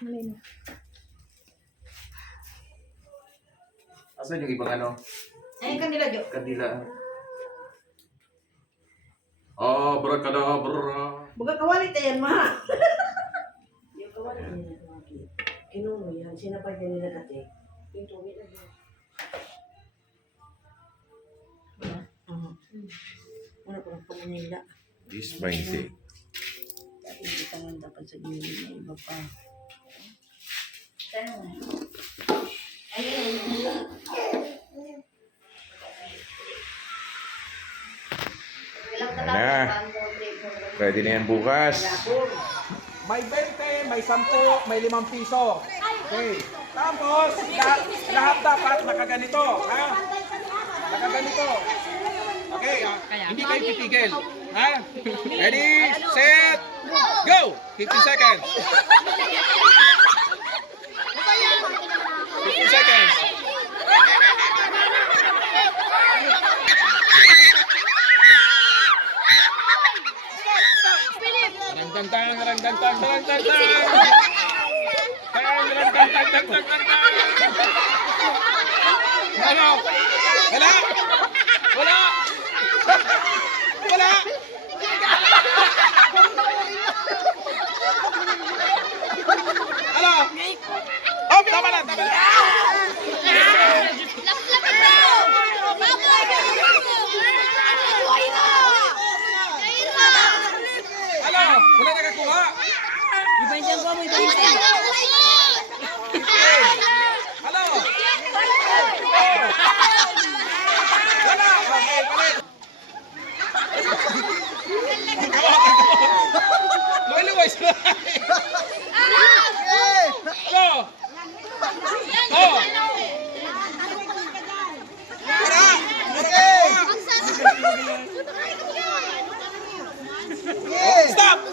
Ayun. Asan yung ibang ano? Ayun kanila, Jo. Kandila. Abracadabra. Buka kawalit na yan, ma. Yung kawalit na yan, kid. Kinuno yan. Sinapay niya nila kate. Pinto nila yan. Wala? Oo. Wala pa ng pamanila. This 20. Hindi ka nga dapat sa gilid na iba pa. Na. Pwede na yan bukas. May 20, may 10, may 5 piso. Okay. Tapos, lahat, lahat dapat nakaganito. Ha? Nakaganito. Okay, ah, hindi kayo titigil. Ha? Ready, set, go! 15 seconds. 15 seconds. Rangdantang, rangdantang, rangdantang. Tang, rangdantang, rangdantang, rangdantang. Ano? Wala? Wala? Wala? Ano? Oh, tama na, tama na. Ano? Wala nakakuha? Ano? Wala! Okay, balik! Lumiluway sila! Go! Go! Para! Stop!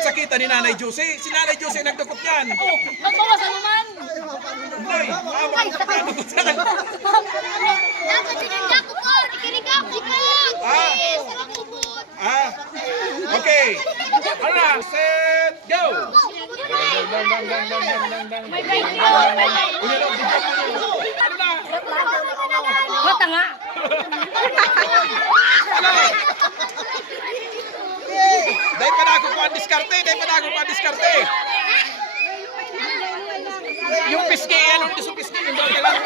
Go! Pinasakit-sakitan ni Nanay Josie. Si Nanay Josie nagdukot yan. Oh, Magbawasan naman! Nay, awa ko pa nagdukot yan. Dapat sinigda ko po! Dikinig ako po! Ah. Ko! Ah, okay. Ano na? Set, go! Dang, dang, dang, dang, dang, dang, dang. May break Ulit lang, bigyan mo. Ano na? Ano? Na ako pa ang diskarte, dahil pa na ako pa ang diskarte. Yung piski, ano yung sa piski, yung dami lang.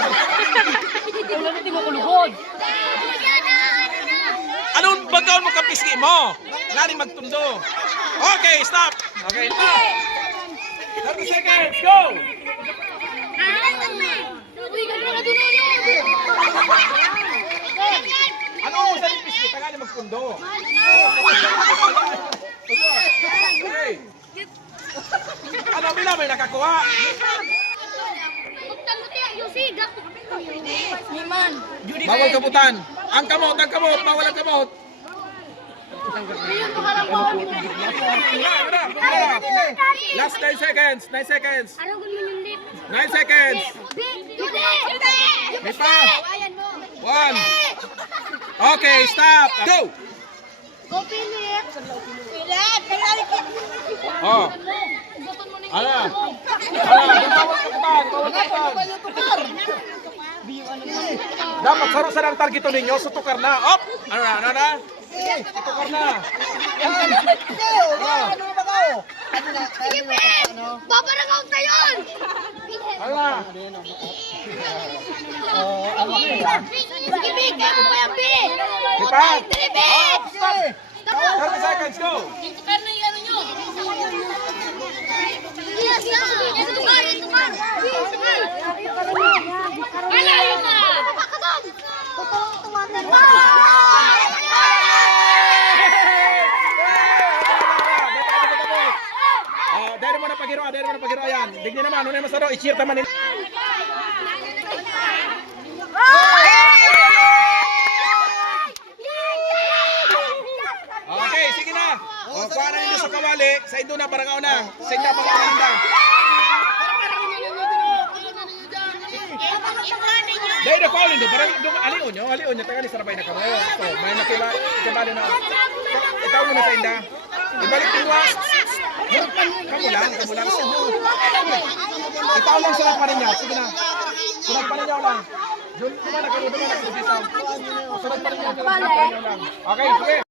Wala hindi mo kulugod! Anong bagaw mo ka piski mo? Nani magtundo. Okay, stop. Okay, stop. 30 seconds, go! Na Ano mo sa piski? Tagali magtundo. Okay. Ano, Mila, may nakakuha? Bawal kabutan. Ang kamot, ang kamot, bawal ang kamot. Last 9 seconds, 9 seconds, Araw ko yung lip! 9 seconds. May pa. Ayan mo! One. Okay, stop. Go. Go, Philip! Philip! Oh. Na yung. Dapat saro sa ng targeto ninyo, sutukar na. Op! Ano na, ano na? Sutukar na. Babarangaw sa yun! Ano na? Sige! Kaya mo pa yan, Vic! Di pa? Dali, Vic! Stop. 30 seconds, go. Tukar na yung ano nyo! Yes, na! Yes, tukar! Yes, tukar! Malayo na! Totoo tumagal pa! Ah, paghiro, dahil mo na paghiro yan. Digni naman, ano na masaro, i-cheer naman nila. Okay, sige na. O, kuha na ninyo sa kawali. Sa indo na, barangao na. Sa indo, barangao na. Ninyo Dahil na call hindi, parang dum alion nyo, alion nyo, taga ni sarabay na kamo. So, may nakiba, nakibali na. Ikaw mo na sa inda. Ibalik wa. Kamu lang, kamu lang. Ikaw lang sunod pa rin niya. Sige na. Sunod pa rin niya lang. Yun, dumana kayo, dumana kayo. Sunod pa rin niya, lang. Okay, sige.